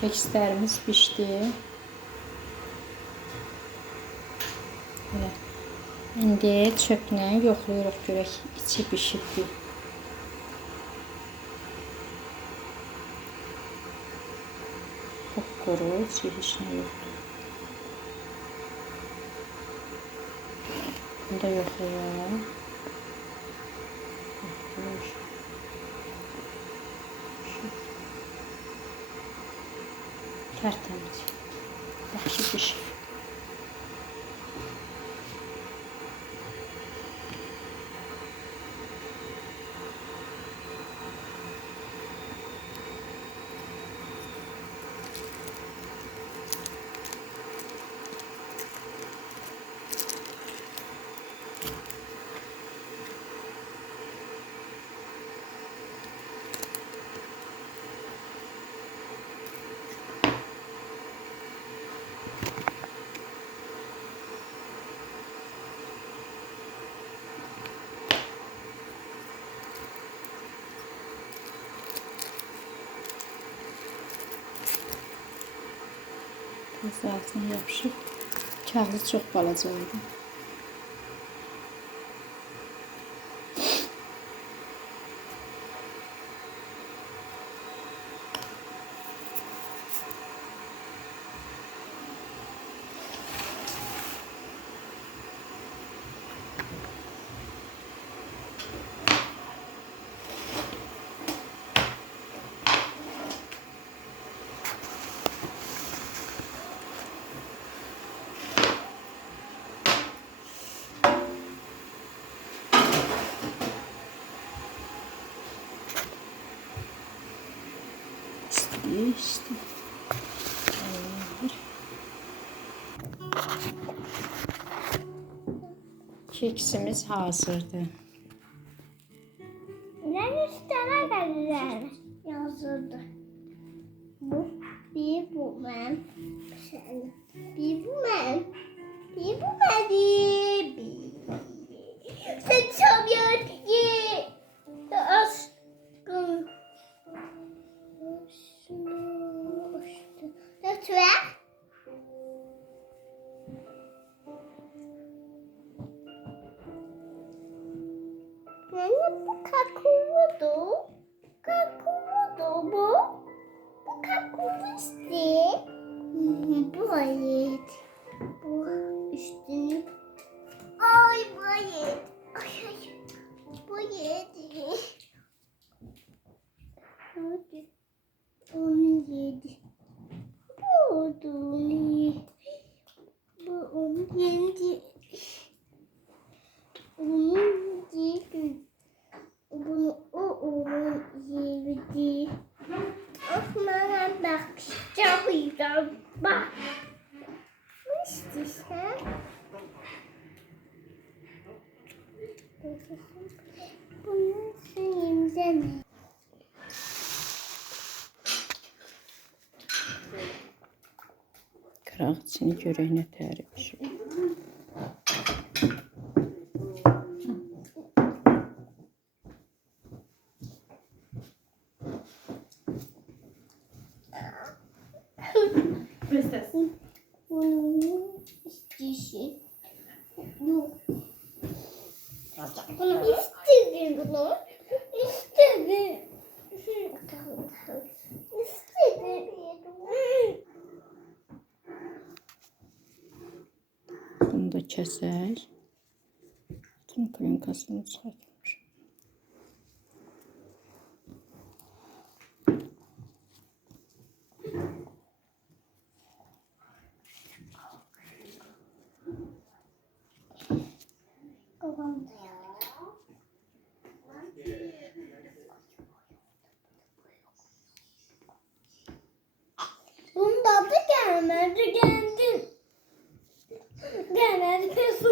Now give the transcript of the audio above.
Kekslerimiz pişti. Böyle. İndi çöplə yoxlayırıq görək içi pişibdi. Quru, çirişinə yoxdur. Bunu da yoxlayalım. Yoxlayır. فرتمت بحشي بشف Biraz altına yapışıb. Kağıdı çox balaca işte. Keksimiz hazırdır. Ben üstüne geldiler yazıldı. Bu bir bu ben. Sen Lütfen. Yani bu kakuludu. Kakuludu bu. Bu kakulu işte. Bu ayet. Bu üstünü. Bunu suyumdan Qıraq içini görək nə təri pişib. Bunu istiyorsun. Yok. Bunu istedim bunu. İstedim. İstedim. Bunu da kəsək. Bütün plyunkasını çıxartmış. Babam da yaptı. Bunda da gelmedi geldi. Gelmedi pes